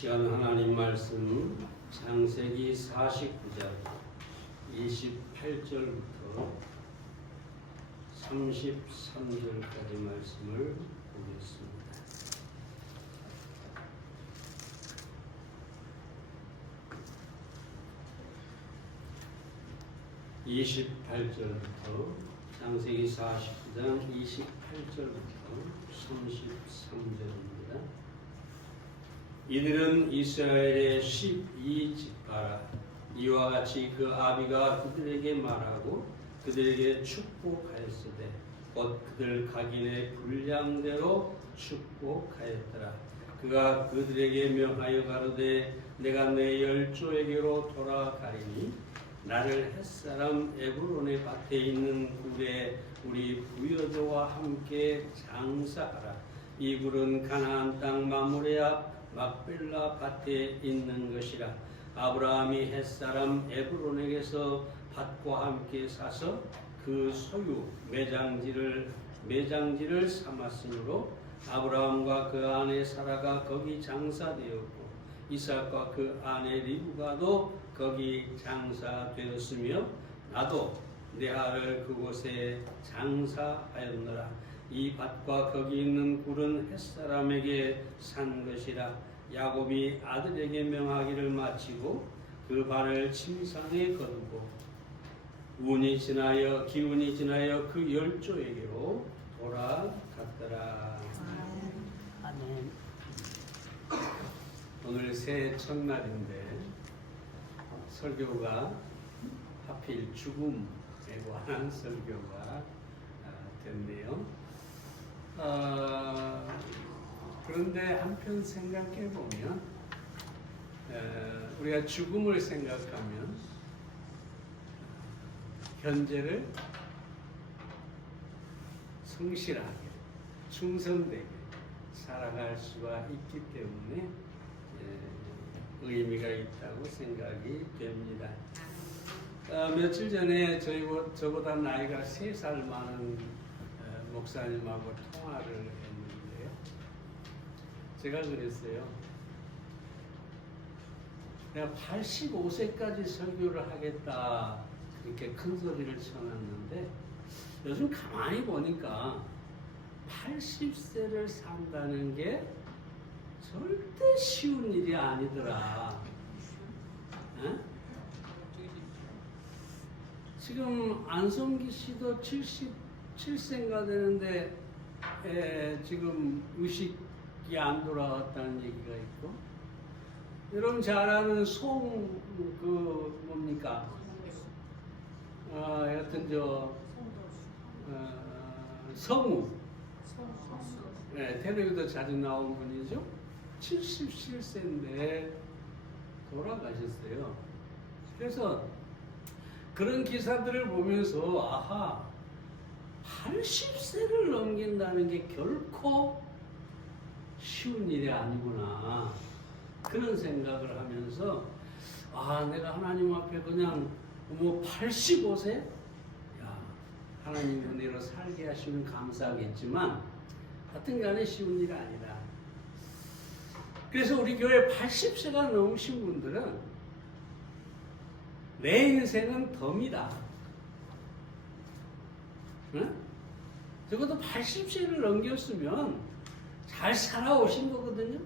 시간 하나님 말씀 창세기 49장 28절부터 33절까지 말씀을 보겠습니다. 창세기 49장 28절부터 33절입니다. 이들은 이스라엘의 12지파라. 이와 같이 그 아비가 그들에게 말하고 그들에게 축복하였으되 곧 그들 각인의 분량대로 축복하였더라. 그가 그들에게 명하여 가로되 내가 내 열조에게로 돌아가리니 나를 햇사람 에브론의 밭에 있는 굴에 우리 부여조와 함께 장사하라. 이 굴은 가나안 땅 마므레 앞 막벨라 밭에 있는 것이라. 아브라함이 햇사람 에브론에게서 밭과 함께 사서 그 소유 매장지를 삼았으므로 아브라함과 그 아내 사라가 거기 장사되었고 이삭과 그 아내 리브가도 거기 장사되었으며 나도 내 아를 그곳에 장사하였노라. 이 밭과 거기 있는 굴은 햇사람에게 산 것이라. 야곱이 아들에게 명하기를 마치고 그 발을 침상에 거두고 기운이 지나여 그 열조에게로 돌아갔더라. 아멘. 오늘 새해 첫날인데 설교가 하필 죽음에 관한 설교가 됐네요. 그런데 한편 생각해 보면 우리가 죽음을 생각하면 현재를 성실하게 충성되게 살아갈 수가 있기 때문에 의미가 있다고 생각이 됩니다. 며칠 전에 저보다 나이가 3살 많은 목사님하고 통화를 했는데요. 제가 그랬어요. 내가 85세까지 설교를 하겠다 이렇게 큰 소리를 쳐놨는데 요즘 가만히 보니까 80세를 산다는 게 절대 쉬운 일이 아니더라. 에? 지금 안성기 씨도 77세인가 되는데 지금 의식이 안 돌아왔다는 얘기가 있고, 여러분 잘 아는 여튼 성우, 텔레비도 자주 나온 분이죠. 77세인데 돌아가셨어요. 그래서 그런 기사들을 보면서 아하, 80세를 넘긴다는 게 결코 쉬운 일이 아니구나 그런 생각을 하면서 내가 하나님 앞에 그냥 85세? 하나님 은혜로 살게 하시면 감사하겠지만 하여튼 간에 쉬운 일이 아니다. 그래서 우리 교회 80세가 넘으신 분들은 내 인생은 덤이다. 응? 적어도 80세를 넘겼으면 잘 살아오신 거거든요.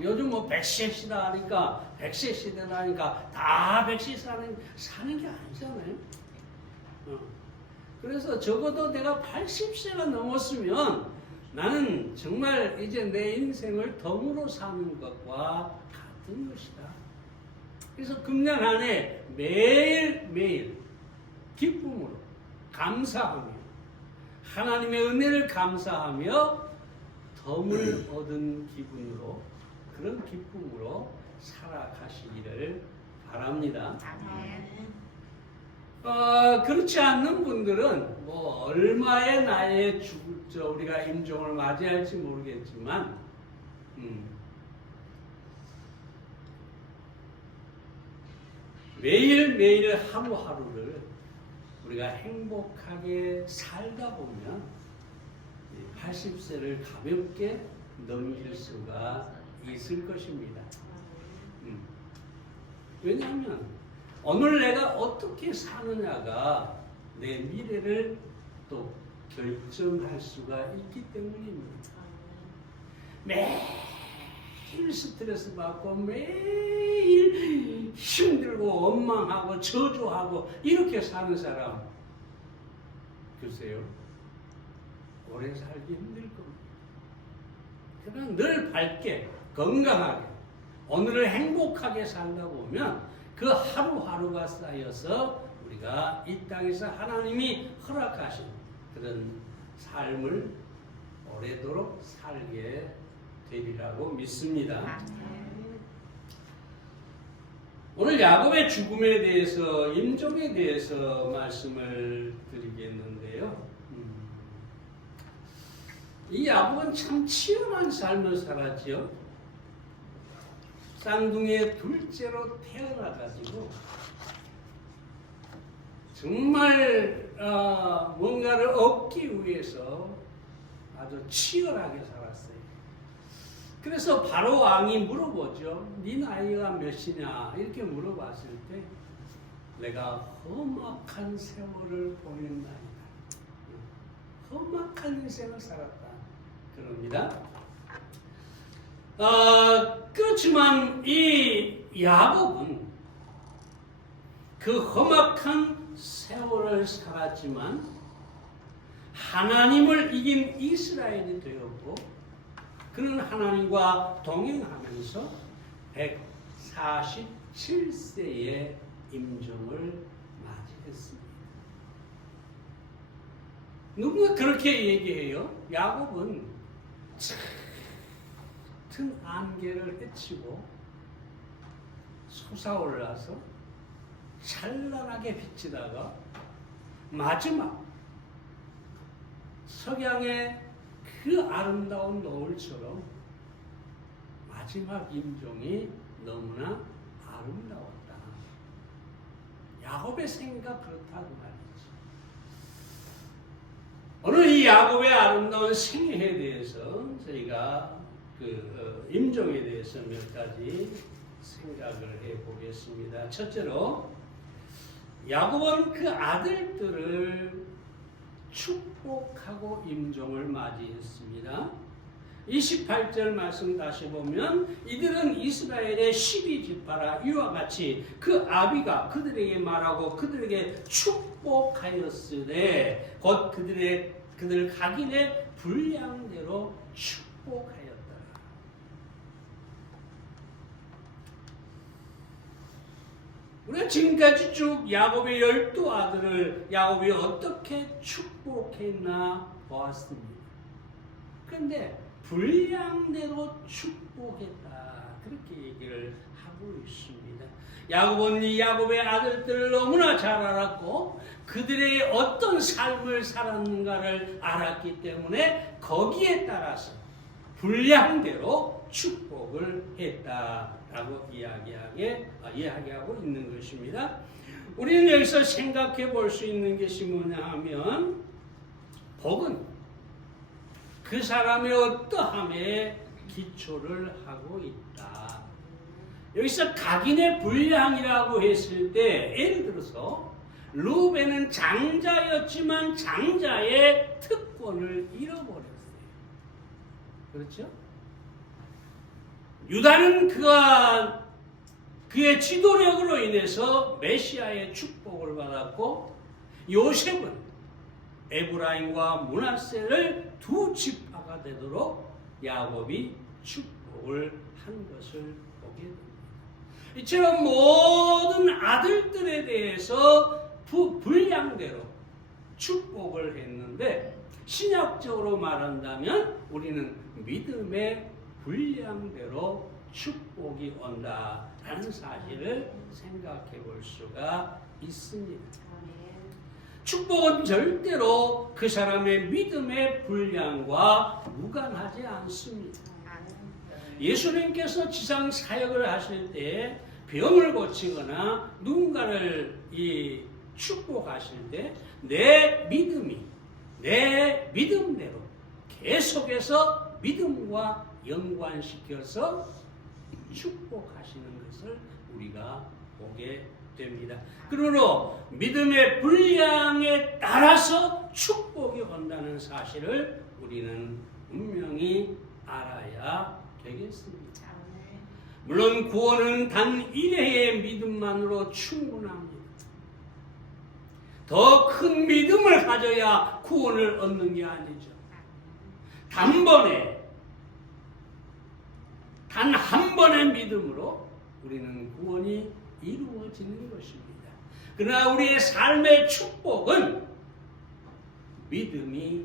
요즘 100세 시다 하니까 100세 시대다 하니까 다 100세 사는 게 아니잖아요. 그래서 적어도 내가 80세가 넘었으면 나는 정말 이제 내 인생을 덤으로 사는 것과 같은 것이다. 그래서 금년 한 해 매일매일 기쁨으로 감사하며 하나님의 은혜를 감사하며 덤을 얻은 기분으로 그런 기쁨으로 살아가시기를 바랍니다. 그렇지 않는 분들은 얼마의 나이에 우리가 임종을 맞이할지 모르겠지만 매일매일 하루하루를 우리가 행복하게 살다 보면 80세를 가볍게 넘길 수가 있을 것입니다. 왜냐하면 오늘 내가 어떻게 사느냐가 내 미래를 또 결정할 수가 있기 때문입니다. 매일 스트레스 받고 매일 힘들고 원망하고 저주하고 이렇게 사는 사람 글쎄요 오래 살기 힘들 겁니다. 그러나 늘 밝게 건강하게 오늘을 행복하게 살다 보면 그 하루하루가 쌓여서 우리가 이 땅에서 하나님이 허락하신 그런 삶을 오래도록 살게 되리라고 믿습니다. 오늘 야곱의 죽음에 대해서 임종에 대해서 말씀을 드리겠는데요. 이 야곱은 참 치열한 삶을 살았지요. 쌍둥이의 둘째로 태어나가지고 정말 뭔가를 얻기 위해서 아주 치열하게 살았어요. 그래서 바로 왕이 물어보죠. 네 나이가 몇이냐 이렇게 물어봤을 때 내가 험악한 세월을 보낸 나이다. 험악한 인생을 살았다. 그럽니다. 그렇지만 이 야곱은 그 험악한 세월을 살았지만 하나님을 이긴 이스라엘이 되었고 그는 하나님과 동행하면서 147세의 임종을 맞이했습니다. 누군가 그렇게 얘기해요. 야곱은 큰 안개를 헤치고 솟아올라서 찬란하게 비치다가 마지막 석양의 그 아름다운 노을처럼 마지막 임종이 너무나 아름다웠다. 야곱의 생각 그렇다고 말이지. 오늘 이 야곱의 아름다운 생애에 대해서 저희가 임종에 대해서 몇 가지 생각을 해보겠습니다. 첫째로 야곱은 그 아들들을 축복하고 임종을 맞이했습니다. 28절 말씀 다시 보면 이들은 이스라엘의 12지파라 이와 같이 그 아비가 그들에게 말하고 그들에게 축복하였으되 곧 그들 각인의 분량대로 축복하였다. 우리가 지금까지 쭉 야곱의 12아들을 야곱이 어떻게 축복했나 보았습니다. 그런데 분량대로 축복했다. 그렇게 얘기를 하고 있습니다. 야곱은 이 야곱의 아들들을 너무나 잘 알았고 그들의 어떤 삶을 살았는가를 알았기 때문에 거기에 따라서 분량대로 축복을 했다라고 이야기하고 있는 것입니다. 우리는 여기서 생각해 볼 수 있는 것이 뭐냐 하면 복은 그 사람의 어떠함에 기초를 하고 있다. 여기서 각인의 분량이라고 했을 때 예를 들어서 루벤은 장자였지만 장자의 특권을 잃어버렸어요. 그렇죠? 유다는 그의 지도력으로 인해서 메시아의 축복을 받았고 요셉은 에브라임과 므낫세를 두 지파가 되도록 야곱이 축복을 한 것을 보게 됩니다. 이처럼 모든 아들들에 대해서 분량대로 축복을 했는데 신약적으로 말한다면 우리는 믿음의 분량대로 축복이 온다라는 사실을 생각해 볼 수가 있습니다. 축복은 절대로 그 사람의 믿음의 분량과 무관하지 않습니다. 예수님께서 지상 사역을 하실 때 병을 고치거나 누군가를 축복하실 때 내 믿음대로 계속해서 믿음과 연관시켜서 축복하시는 것을 우리가 보게 됩니다. 그러므로 믿음의 분량에 따라서 축복이 온다는 사실을 우리는 분명히 알아야 되겠습니다. 물론 구원은 단 일회의 믿음만으로 충분합니다. 더 큰 믿음을 가져야 구원을 얻는 게 아니죠. 단번에 단 한 번의 믿음으로 우리는 구원이 이루어지는 것입니다. 그러나 우리의 삶의 축복은 믿음이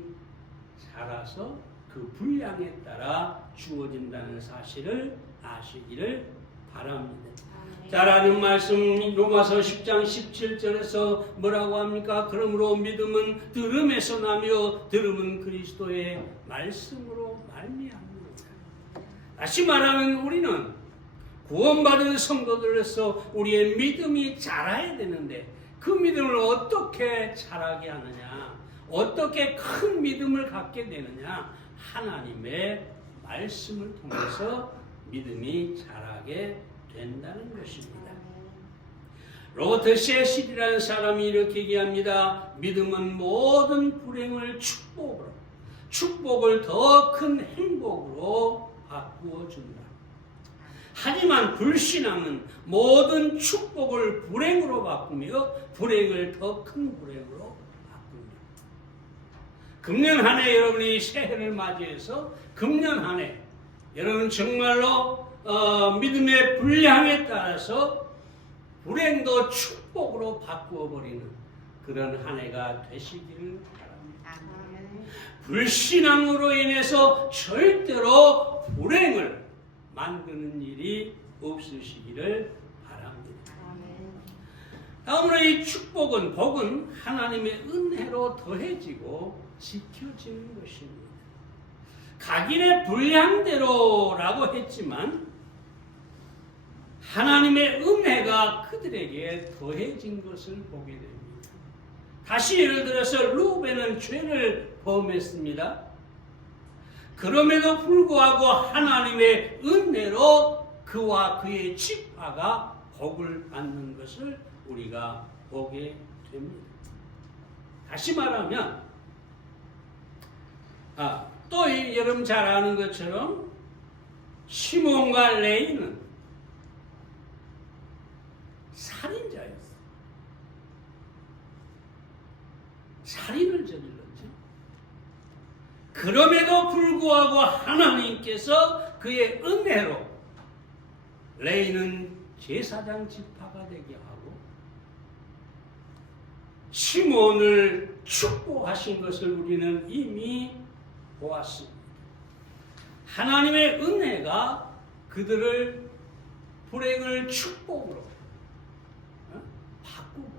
자라서 그 분량에 따라 주어진다는 사실을 아시기를 바랍니다. 잘 아는 말씀 로마서 10장 17절에서 뭐라고 합니까? 그러므로 믿음은 들음에서 나며 들음은 그리스도의 말씀으로 말미암는다. 다시 말하면 우리는 구원받은 성도들로서 우리의 믿음이 자라야 되는데 그 믿음을 어떻게 자라게 하느냐? 어떻게 큰 믿음을 갖게 되느냐? 하나님의 말씀을 통해서 믿음이 자라게 된다는 것입니다. 로버트 셰실이라는 사람이 이렇게 얘기합니다. 믿음은 모든 불행을 축복으로, 축복을 더 큰 행복으로 바꾸어 준다. 하지만 불신앙은 모든 축복을 불행으로 바꾸며 불행을 더 큰 불행으로 바꿉니다. 금년 한 해 여러분이 새해를 맞이해서 금년 한 해 여러분 정말로 믿음의 분량에 따라서 불행도 축복으로 바꾸어 버리는 그런 한 해가 되시기를 바랍니다. 불신앙으로 인해서 절대로 불행을 만드는 일이 없으시기를 바랍니다. 다음으로 이 축복은, 복은 하나님의 은혜로 더해지고 지켜지는 것입니다. 각인의 분량대로라고 했지만 하나님의 은혜가 그들에게 더해진 것을 보게 됩니다. 다시 예를 들어서 루벤은 죄를 범했습니다. 그럼에도 불구하고 하나님의 은혜로 그와 그의 지파가 복을 받는 것을 우리가 보게 됩니다. 다시 말하면 또 여러분 잘 아는 것처럼 시몬과 레위는 살인자였어요. 살인을 저질렀죠. 그럼에도 불구하고 하나님께서 그의 은혜로 레위는 제사장 지파가 되게 하고 시몬을 축복하신 것을 우리는 이미 보았습니다. 하나님의 은혜가 그들을 불행을 축복으로 바꾸고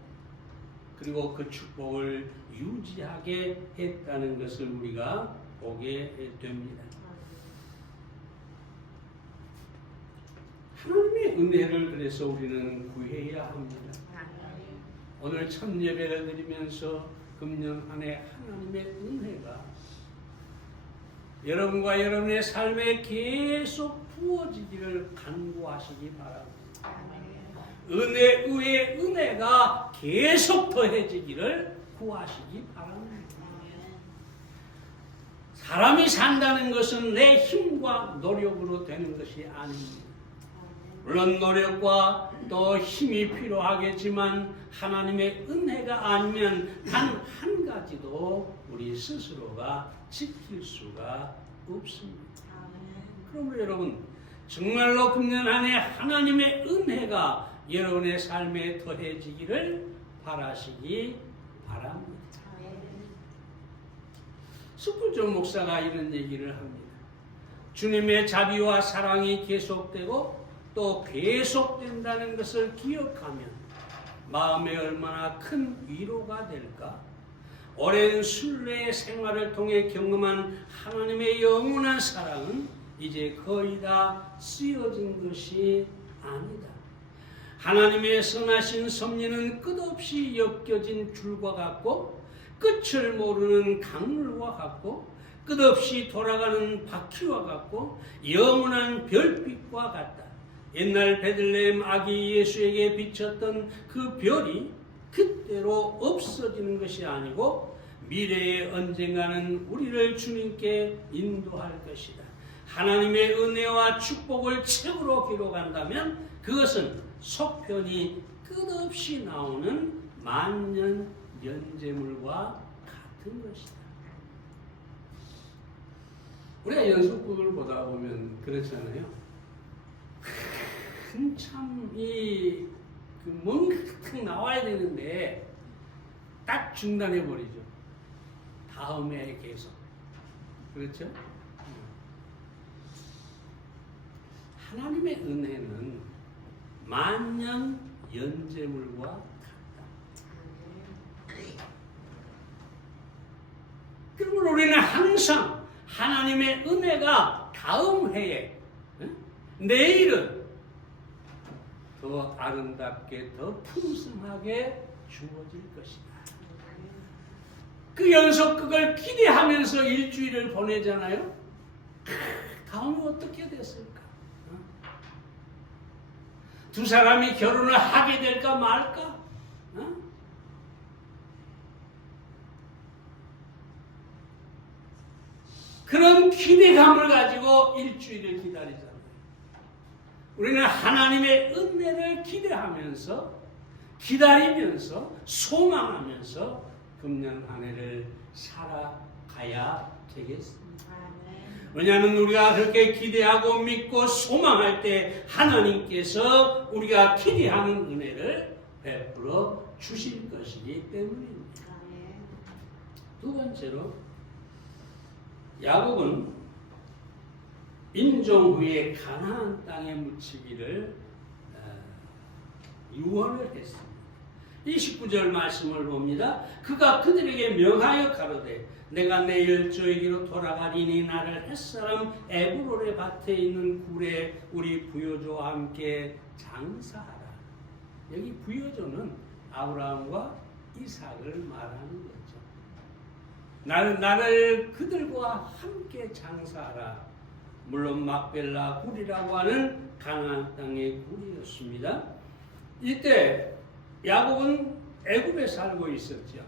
그리고 그 축복을 유지하게 했다는 것을 우리가 보게 됩니다. 하나님의 은혜를 그래서 우리는 구해야 합니다. 오늘 첫 예배를 드리면서 금년 한 해 하나님의 은혜가 여러분과 여러분의 삶에 계속 부어지기를 간구하시기 바랍니다. 은혜 위에 은혜가 계속 더해지기를 구하시기 바랍니다. 사람이 산다는 것은 내 힘과 노력으로 되는 것이 아닙니다. 물론 노력과 또 힘이 필요하겠지만 하나님의 은혜가 아니면 단 한 가지도 우리 스스로가 지킬 수가 없습니다. 그러므로 여러분 정말로 금년 한 해 하나님의 은혜가 여러분의 삶에 더해지기를 바라시기 바랍니다. 스쿨존 목사가 이런 얘기를 합니다. 주님의 자비와 사랑이 계속되고 또 계속된다는 것을 기억하면 마음에 얼마나 큰 위로가 될까? 오랜 순례의 생활을 통해 경험한 하나님의 영원한 사랑은 이제 거의 다 쓰여진 것이 아니다. 하나님의 선하신 섭리는 끝없이 엮여진 줄과 같고 끝을 모르는 강물과 같고 끝없이 돌아가는 바퀴와 같고 영원한 별빛과 같다. 옛날 베들레헴 아기 예수에게 비쳤던 그 별이 그때로 없어지는 것이 아니고 미래에 언젠가는 우리를 주님께 인도할 것이다. 하나님의 은혜와 축복을 책으로 기록한다면 그것은 속편이 끝없이 나오는 만년 연재물과 같은 것이다. 우리가 연속극을 보다 보면 그렇잖아요. 한참이 뭔가 탁 나와야 되는데 딱 중단해 버리죠. 다음에 계속. 그렇죠? 하나님의 은혜는 만년 연재물과 같다. 그러면 우리는 항상 하나님의 은혜가 다음 해에, 내일은 더 아름답게, 더 풍성하게 주어질 것이다. 그 연속극을 기대하면서 일주일을 보내잖아요. 다음에 어떻게 됐을까? 두 사람이 결혼을 하게 될까 말까? 그런 기대감을 가지고 일주일을 기다리잖아요. 우리는 하나님의 은혜를 기대하면서, 기다리면서, 소망하면서 금년 한 해를 살아가야 되겠습니다. 왜냐하면 우리가 그렇게 기대하고 믿고 소망할 때 하나님께서 우리가 기대하는 은혜를 베풀어 주실 것이기 때문입니다. 두 번째로 야곱은 인종 후에 가나안 땅에 묻히기를 유언을 했습니다. 29절 말씀을 봅니다. 그가 그들에게 명하여 가로되 내가 내일 저에게로 돌아가리니 나를 햇사람 에브론의 밭에 있는 굴에 우리 부요조와 함께 장사하라. 여기 부요조는 아브라함과 이삭을 말하는 거죠. 나를 그들과 함께 장사하라. 물론 막벨라 굴이라고 하는 가나안 땅의 굴이었습니다. 이때 야곱은 애굽에 살고 있었죠.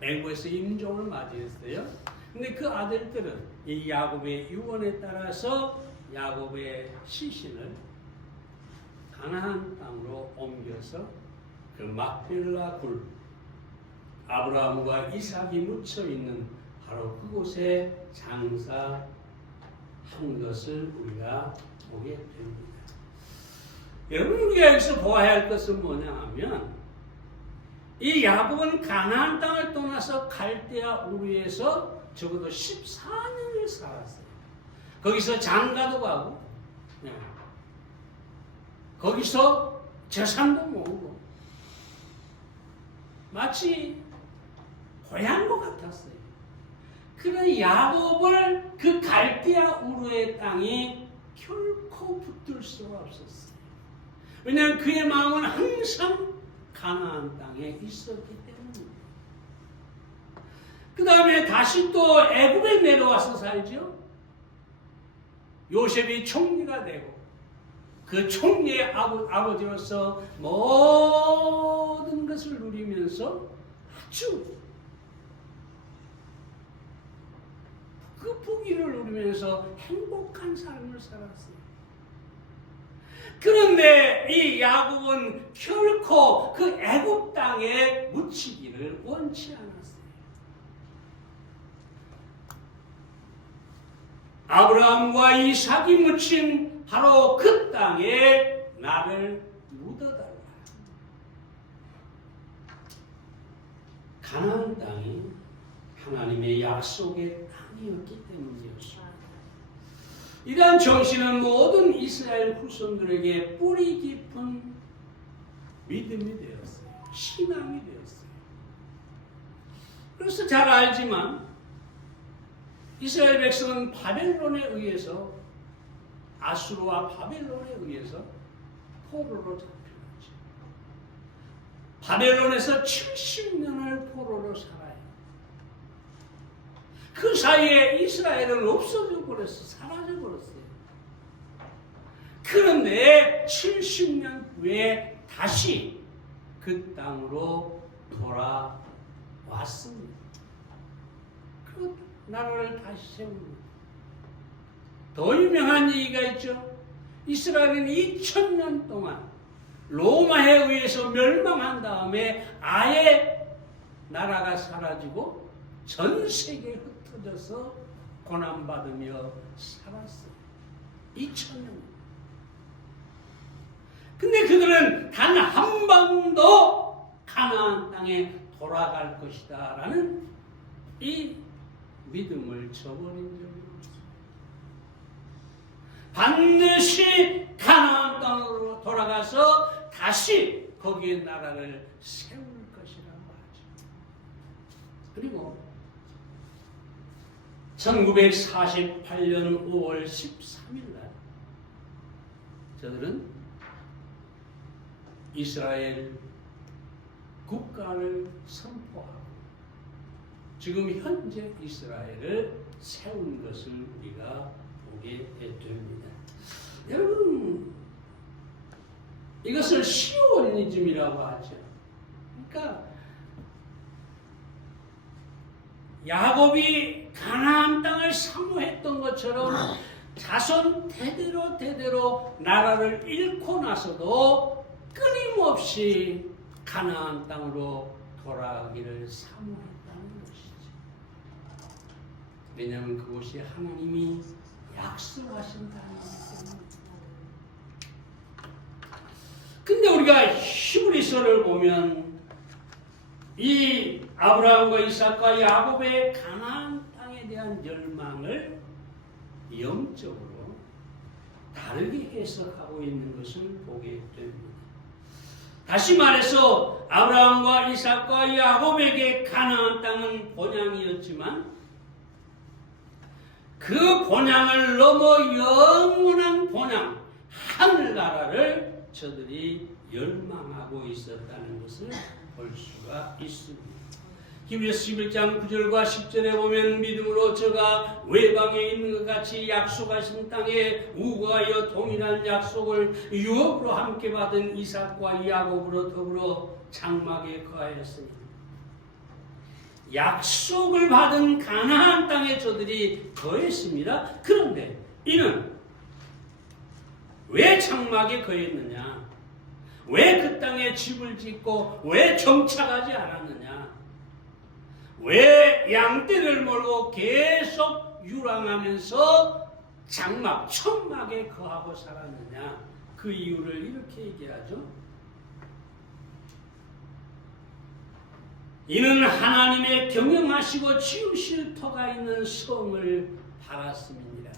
애굽에서 임종을 맞이했어요. 근데 그 아들들은 이 야곱의 유언에 따라서 야곱의 시신을 가나안 땅으로 옮겨서 그 막벨라 굴, 아브라함과 이삭이 묻혀 있는 바로 그곳에 장사한 것을 우리가 보게 됩니다. 여러분, 우리가 여기서 보아야 할 것은 뭐냐 하면 이 야곱은 가나안 땅을 떠나서 갈대아 우르에서 적어도 14년을 살았어요. 거기서 장가도 가고, 거기서 재산도 모으고, 마치 고향과 같았어요. 그런 야곱을 그 갈대아 우르의 땅이 결코 붙들 수가 없었어요. 왜냐하면 그의 마음은 항상 가나안 땅에 있었기 때문입니다. 그 다음에 다시 또 애굽에 내려와서 살죠. 요셉이 총리가 되고 그 총리의 아버지로서 모든 것을 누리면서 아주 그 부귀를 누리면서 행복한 삶을 살았어요. 그런데 이 야곱은 결코 그 애굽 땅에 묻히기를 원치 않았어요. 아브라함과 이삭이 묻힌 바로 그 땅에 나를 묻어달라. 가나안 땅이 하나님의 약속의 땅이었기 때문이었습니다. 이러한 정신은 모든 이스라엘 후손들에게 뿌리 깊은 믿음이 되었어요. 신앙이 되었어요. 그래서 잘 알지만 이스라엘 백성은 바벨론에 의해서, 아수르와 바벨론에 의해서 포로로 잡혀갔죠. 바벨론에서 70년을 포로로 살아요. 그 사이에 이스라엘은 없어져 버렸어. 사라져 버렸어요. 그런데 70년 후에 다시 그 땅으로 돌아왔습니다. 그 나라를 다시 세웁니다. 더 유명한 얘기가 있죠. 이스라엘은 2000년 동안 로마에 의해서 멸망한 다음에 아예 나라가 사라지고 전 세계에 흩어져서 고난받으며 살았어요. 2000년. 근데 그들은 단 한 번도 가나안 땅에 돌아갈 것이다 라는 이 믿음을 저버린 적이 없어요. 반드시 가나안 땅으로 돌아가서 다시 거기에 나라를 세울 것이라고 하죠. 그리고 1948년 5월 13일 날 저들은 이스라엘 국가를 선포하고 지금 현재 이스라엘을 세운 것을 우리가 보게 됩니다. 여러분, 이것을 시오니즘이라고 하죠. 그러니까 야곱이 가나안 땅을 사모했던 것처럼 자손 대대로 나라를 잃고 나서도 끊임없이 가나안 땅으로 돌아가기를 사모했다는 것이죠. 왜냐하면 그곳이 하나님이 약속하신 땅이기 때문에. 근데 우리가 히브리서를 보면 이 아브라함과 이삭과 야곱의 가나안 땅에 대한 열망을 영적으로 다르게 해석하고 있는 것을 보게 됩니다. 다시 말해서 아브라함과 이삭과 야곱에게 가나안 땅은 본향이었지만 그 본향을 넘어 영원한 본향, 하늘나라를 저들이 열망하고 있었다는 것을 볼 수가 있습니다. 히브리서 11장 9절과 10절에 보면 믿음으로 저가 외방에 있는 것 같이 약속하신 땅에 우거하여 동일한 약속을 유업으로 함께 받은 이삭과 야곱으로 더불어 장막에 거하였으니 약속을 받은 가나안 땅에 저들이 거했습니다. 그런데 이는 왜 장막에 거했느냐? 왜 그 땅에 집을 짓고 왜 정착하지 않았느냐? 왜 양떼를 몰고 계속 유랑하면서 장막, 천막에 거하고 살았느냐? 그 이유를 이렇게 얘기하죠. 이는 하나님의 경영하시고 지으실 터가 있는 성을 바랐습니다.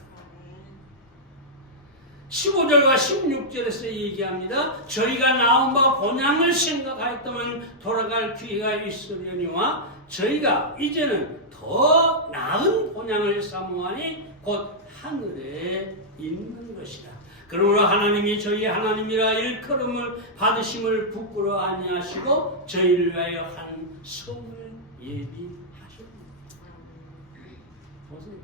15절과 16절에서 얘기합니다. 저희가 나온 바 본향을 생각하였다면 돌아갈 기회가 있으려니와 저희가 이제는 더 나은 본향을 사모하니 곧 하늘에 있는 것이다. 그러므로 하나님이 저희 하나님이라 일컬음을 받으심을 부끄러워 아니하시고 저희를 위하여 한 성을 예비하셨습니다. 보세요.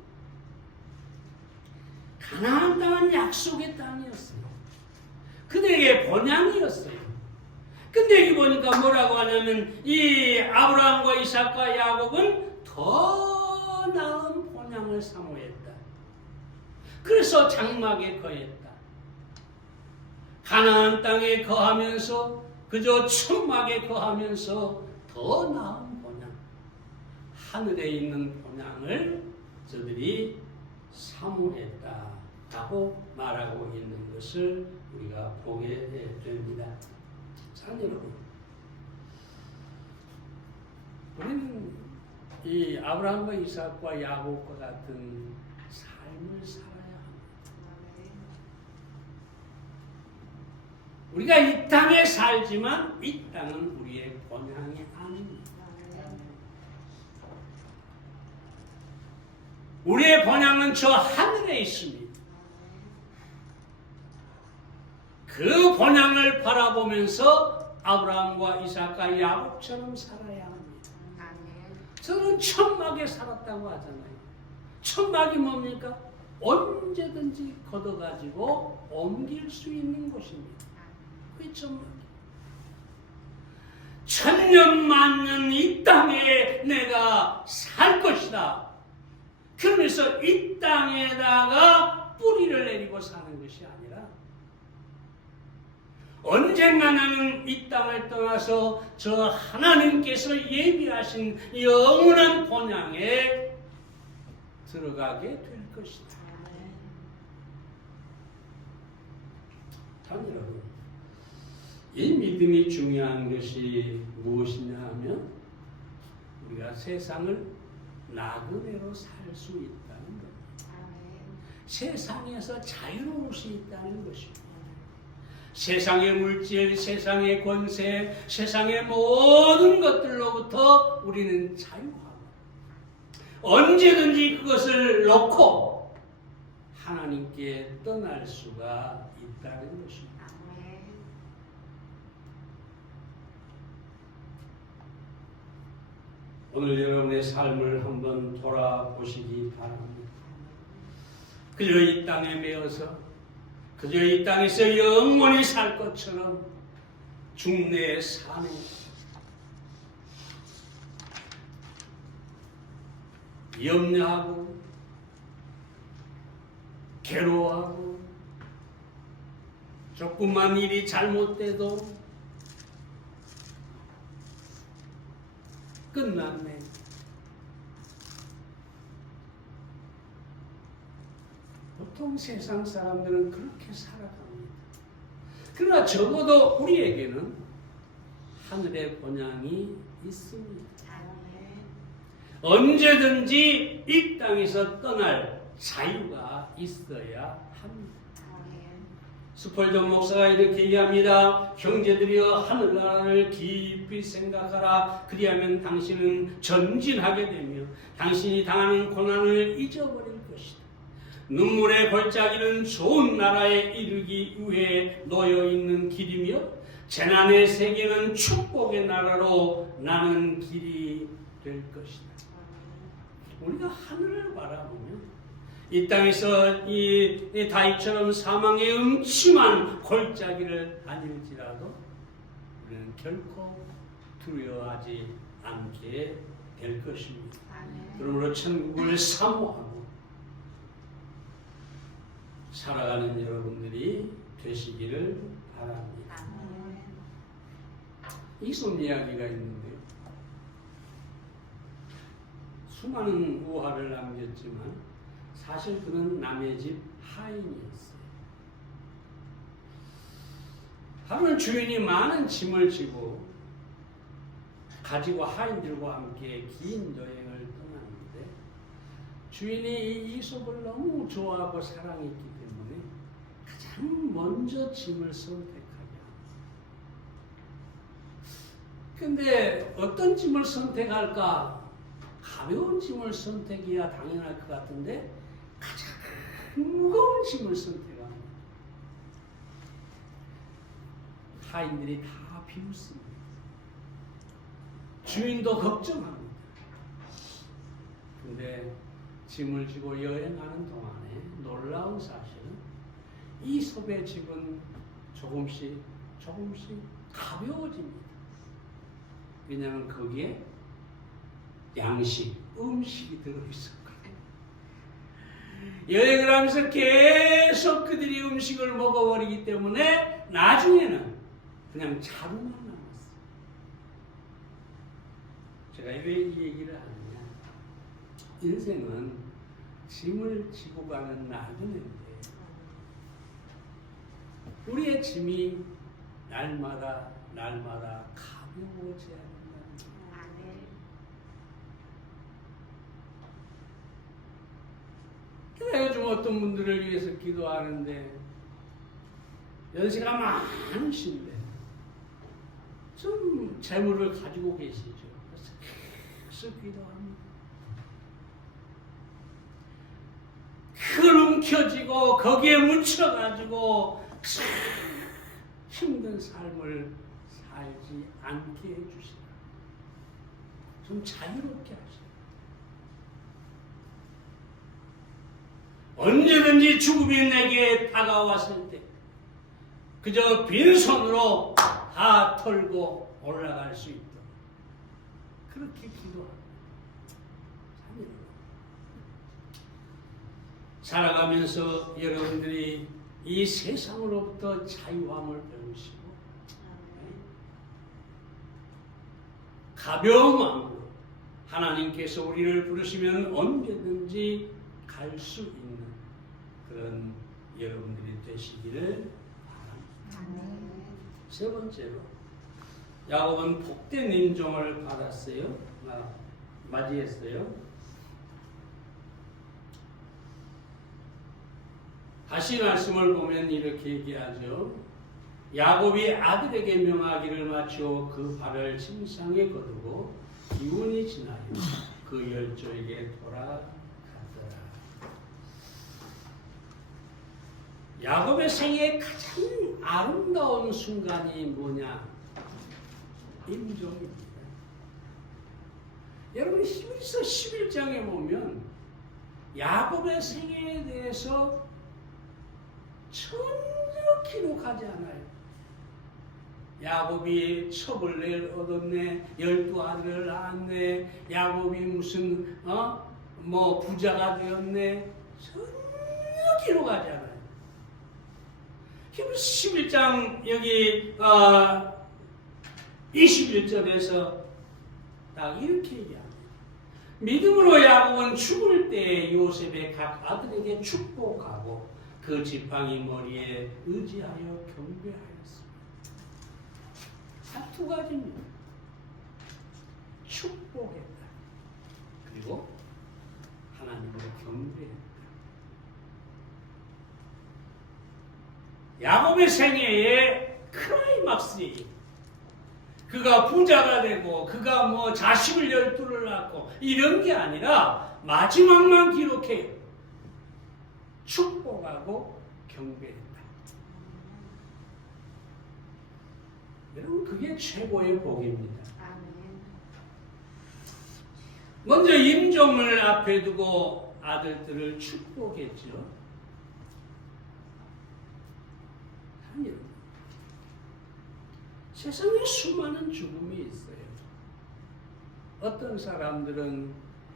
가나안 땅은 약속의 땅이었어요. 그들에게 본향이었어요. 근데 여기 보니까 뭐라고 하냐면 이 아브라함과 이삭과 야곱은 더 나은 본향을 사모했다. 그래서 장막에 거했다. 가나안 땅에 거하면서 그저 천막에 거하면서 더 나은 본향, 하늘에 있는 본향을 저들이 사모했다라고 말하고 있는 것을 우리가 보게 됩니다. 사랑하는 여러분, 우리는 이 아브라함과 이삭과 야곱과 같은 삶을 살아야 합니다. 우리가 이 땅에 살지만 이 땅은 우리의 본향이 아닙니다. 우리의 본향은 저 하늘에 있습니다. 그 본향을 바라보면서 아브라함과 이삭과 야곱처럼 살아야 합니다. 저는 천막에 살았다고 하잖아요. 천막이 뭡니까? 언제든지 걷어가지고 옮길 수 있는 곳입니다. 그게 천막이. 천년 만년 이 땅에 내가 살 것이다. 그러면서 이 땅에다가 뿌리를 내리고 사는 것이 아니라 언젠가 나는 이 땅을 떠나서 저 하나님께서 예비하신 영원한 본향에 들어가게 될 것이다. 단 여러분, 이 믿음이 중요한 것이 무엇이냐 하면 우리가 세상을 나그네로 살 수 있다는 겁니다. 세상에서 자유로울 수 있다는 것입니다. 세상의 물질, 세상의 권세, 세상의 모든 것들로부터 우리는 자유하고 언제든지 그것을 놓고 하나님께 떠날 수가 있다는 것입니다. 오늘 여러분의 삶을 한번 돌아보시기 바랍니다. 그저 이 땅에 매여서 그저 이 땅에서 영원히 살 것처럼 중내에 사는 염려하고 괴로워하고 조금만 일이 잘못돼도 끝났네. 보통 세상 사람들은 그렇게 살아갑니다. 그러나 적어도 우리에게는 하늘의 본향이 있습니다. 언제든지 이 땅에서 떠날 자유가 있어야 합니다. 스펄전 목사가 이렇게 얘기합니다. 형제들이여 하늘나라를 깊이 생각하라. 그리하면 당신은 전진하게 되며 당신이 당하는 고난을 잊어버릴 것이다. 눈물의 골짜기는 좋은 나라에 이르기 위해 놓여있는 길이며 재난의 세계는 축복의 나라로 나는 길이 될 것이다. 우리가 하늘을 바라보면 이 땅에서 이 다윗처럼 사망의 음침한 골짜기를 다닐지라도 우리는 결코 두려워하지 않게 될 것입니다. 그러므로 천국을 사모하고 살아가는 여러분들이 되시기를 바랍니다. 이손 이야기가 있는데요. 수많은 우화를 남겼지만 사실 그는 남의 집 하인이었어요. 하루는 주인이 많은 짐을 지고 가지고 하인들과 함께 긴 여행을 떠났는데 주인이 이 이솝을 너무 좋아하고 사랑했기 때문에 가장 먼저 짐을 선택하게 합니다. 근데 어떤 짐을 선택할까? 가벼운 짐을 선택해야 당연할 것 같은데 가장 무거운 짐을 선택합니다. 하인들이 다 비웃습니다. 주인도 걱정합니다. 근데 짐을 지고 여행하는 동안에 놀라운 사실은 이솝의 집은 조금씩 가벼워집니다. 왜냐하면 거기에 양식, 음식이 들어있었거든요. 여행을 하면서 계속 그들이 음식을 먹어버리기 때문에 나중에는 그냥 자루만 남았어요. 제가 왜 이 얘기를 하느냐. 인생은 짐을 지고 가는 나그네인데 우리의 짐이 날마다 가벼워져야 된다는 거예요. 그래서 요즘 어떤 분들을 위해서 기도하는데 연세가 많으신데 좀 재물을 가지고 계시죠. 그래서 계속 기도합니다. 그걸 움켜쥐고 거기에 묻혀가지고 힘든 삶을 살지 않게 해주시라. 좀 자유롭게 하시라. 언제든지 죽음이 내게 다가왔을 때 그저 빈손으로 다 털고 올라갈 수 있도록 그렇게 기도합니다. 살아가면서 여러분들이 이 세상으로부터 자유함을 배우시고 가벼운 마음으로 하나님께서 우리를 부르시면 언제든지 갈 수 있는 그런 여러분들이 되시기를 바랍니다. 세 번째로 야곱은 복된 임종을 받았어요. 맞이했어요. 다시 말씀을 보면 이렇게 얘기하죠. 야곱이 아들에게 명하기를 마치고 그 발을 침상에 거두고 기운이 지나여 그 열조에게 돌아갔더라. 야곱의 생애의 가장 아름다운 순간이 뭐냐? 임종입니다. 여러분 히브리서 11장에 보면 야곱의 생애에 대해서 전혀 기록하지 않아요. 야곱이 첩을 얻었네, 12아들을 낳았네, 야곱이 무슨 부자가 되었네, 전혀 기록하지 않아요. 히브리서 11장 여기 21절에서 딱 이렇게 얘기합니다. 믿음으로 야곱은 죽을 때 요셉의 각 아들에게 축복하고 그 지팡이 머리에 의지하여 경배하였습니다. 딱 두 가지입니다. 축복했다. 그리고 하나님을 경배했다. 야곱의 생애의 클라이막스예요. 그가 부자가 되고 그가 자식을 12를 낳고 이런 게 아니라 마지막만 기록해요. 축복하고 경배했다. 여러분 그게 최고의 복입니다. 먼저 임종을 앞에 두고 아들들을 축복했죠. 세상에 수많은 죽음이 있어요. 어떤 사람들은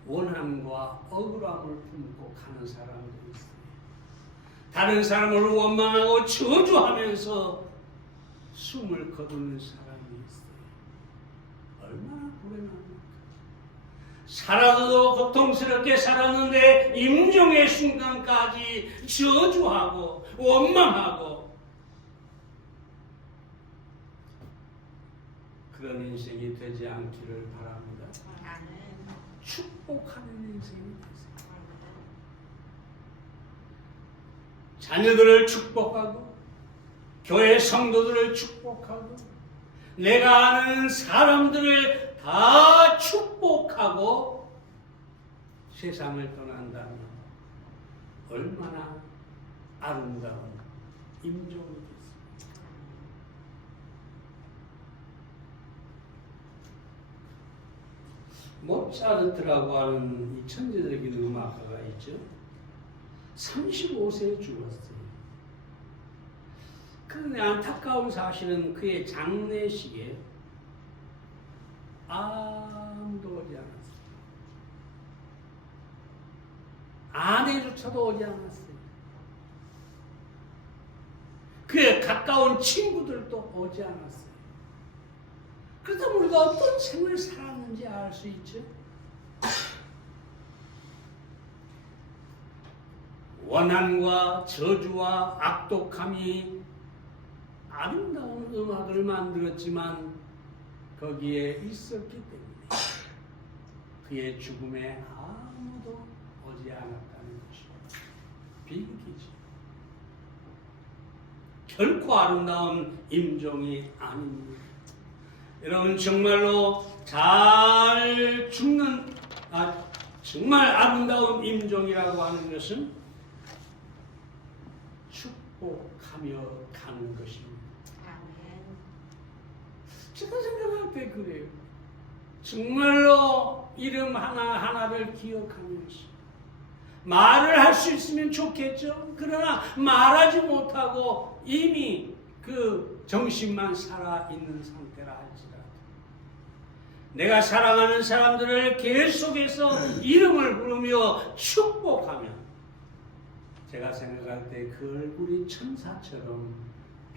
원함과 억울함을 품고 가는 사람들이 있어요. 다른 사람을 원망하고 저주하면서 숨을 거두는 사람이 있어요. 얼마나 불행합니까? 살아도 고통스럽게 살았는데 임종의 순간까지 저주하고 원망하고 그런 인생이 되지 않기를 바랍니다. 축복하는 인생이 되세요. 자녀들을 축복하고 교회 성도들을 축복하고 내가 아는 사람들을 다 축복하고 세상을 떠난다면 얼마나 아름다운 임종이 됐습니까? 모차르트라고 하는 이 천재적인 음악가가 있죠. 35세에 죽었어요. 그런데 안타까운 사실은 그의 장례식에 아무도 오지 않았어요. 아내조차도 오지 않았어요. 그의 가까운 친구들도 오지 않았어요. 그렇다면 우리가 어떤 생을 살았는지 알 수 있죠. 원한과 저주와 악독함이 아름다운 음악을 만들었지만 거기에 있었기 때문에 그의 죽음에 아무도 오지 않았다는 것이 비극이죠. 결코 아름다운 임종이 아닙니다. 여러분 정말로 잘 죽는 정말 아름다운 임종이라고 하는 것은 축복하며 가는 것입니다. 제가 생각할 때 그래요. 정말로 이름 하나하나를 기억하면서 말을 할 수 있으면 좋겠죠. 그러나 말하지 못하고 이미 그 정신만 살아있는 상태라 할지라도 내가 사랑하는 사람들을 계속해서 이름을 부르며 축복하며 제가 생각할 때 그 얼굴이 천사처럼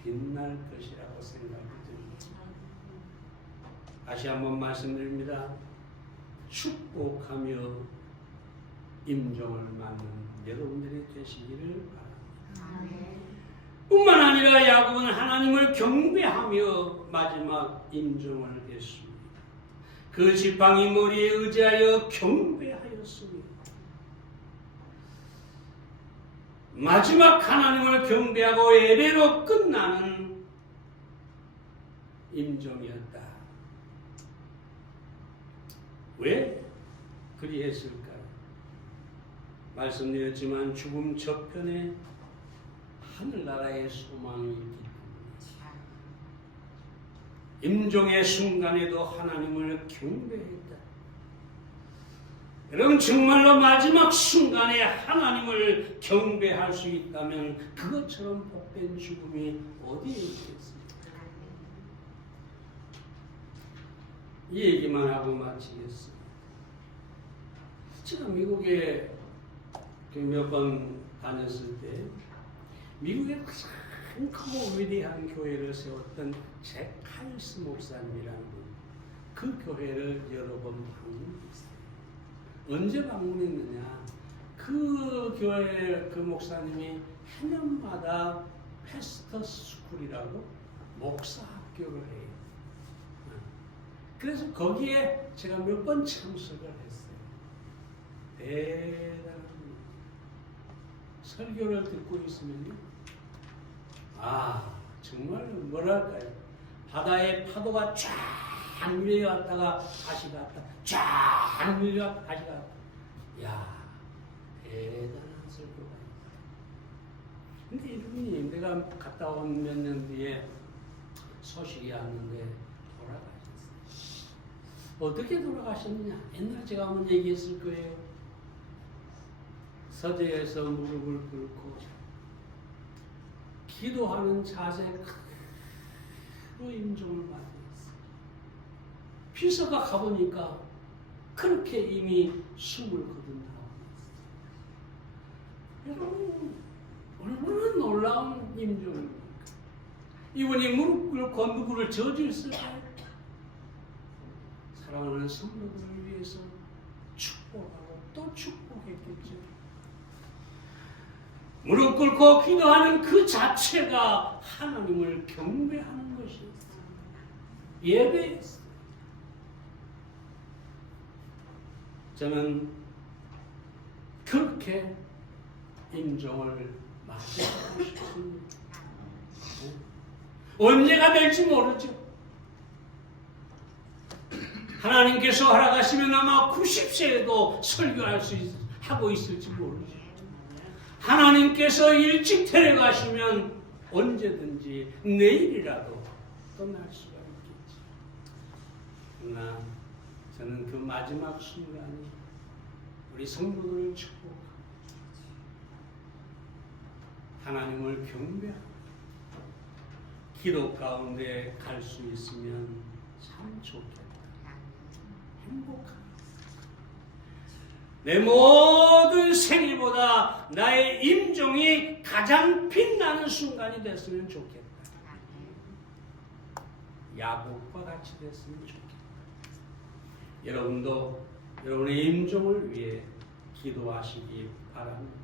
빛날 것이라고 생각이 듭니다. 다시 한번 말씀드립니다. 축복하며 임종을 맞는 여러분들이 되시기를 바랍니다. 뿐만 아니라 야곱은 하나님을 경배하며 마지막 임종을 했습니다. 그 지팡이 머리에 의지하여 경배하였습니다. 마지막 하나님을 경배하고 예배로 끝나는 임종이었다. 왜 그리했을까요? 말씀드렸지만 죽음 저편에 하늘나라의 소망이 있기 때문에 임종의 순간에도 하나님을 경배했다. 여러분 정말로 마지막 순간에 하나님을 경배할 수 있다면 그것처럼 복된 죽음이 어디에 있겠습니까? 이 얘기만 하고 마치겠습니다. 제가 미국에 몇 번 다녔을 때 미국의 가장 크고 위대한 교회를 세웠던 잭 칼스 목사님이라는 분, 그 교회를 여러 번 방문했어요. 언제 방문했느냐? 그 교회 그 목사님이 해년마다 패스터 스쿨이라고 목사 학교를 해요. 그래서 거기에 제가 몇 번 참석을 했어요. 대단한 설교를 듣고 있으면요, 정말 뭐랄까요, 바다의 파도가 쫙 밀려왔다가 다시 갔다, 쫙 밀려왔다 다시 갔다. 야, 대단한 설교가 있어요. 근데 이분이 내가 갔다 온 몇 년 뒤에 소식이 왔는데 돌아가셨어요. 어떻게 돌아가셨느냐? 옛날 제가 한번 얘기했을 거예요. 서재에서 무릎을 꿇고 기도하는 자세 그대로 임종을 받았어요. 비서가 가보니까 그렇게 이미 숨을 거둔다고 했어요. 여러분 얼마나 놀라운 임종입니까? 이분이 무릎 꿇고 누구를 저주했을까요? 사랑하는 성도들을 위해서 축복하고 또 축복했겠죠. 무릎 꿇고 기도하는 그 자체가 하나님을 경배하는 것이었어요. 예배였어요. 저는 그렇게 임종을 맞이하고 싶습니다. 언제가 될지 모르죠. 하나님께서 허락하시면 아마 90세에도 설교할 수 하고 있을지 모르죠. 하나님께서 일찍 데려가시면 언제든지 내일이라도 떠날 수가 있겠지. 그러나 저는 그 마지막 순간이 우리 성도들을 축복하고 하나님을 경배하고 기도 가운데 갈 수 있으면 참 좋겠다. 행복하다. 내 모든 생일보다 나의 임종이 가장 빛나는 순간이 됐으면 좋겠다. 야곱과 같이 됐으면 좋겠다. 여러분도 여러분의 임종을 위해 기도하시기 바랍니다.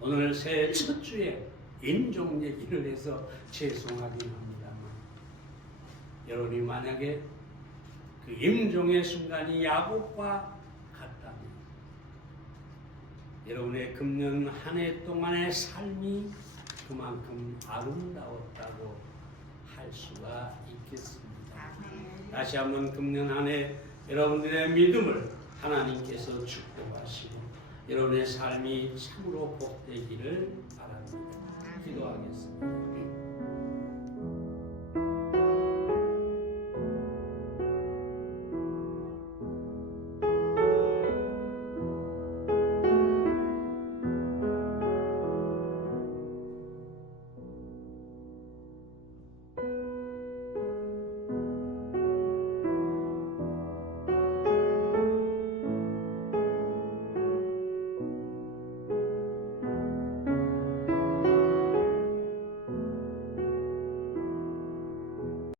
오늘 새해 첫 주에 임종 얘기를 해서 죄송하긴 합니다만, 여러분이 만약에 그 임종의 순간이 야곱과 같다면 여러분의 금년 한 해 동안의 삶이 그만큼 아름다웠다고 할 수가 있겠습니다. 다시 한번 금년 한 해 여러분들의 믿음을 하나님께서 축복하시고 여러분의 삶이 참으로 복되기를 바랍니다. 기도하겠습니다.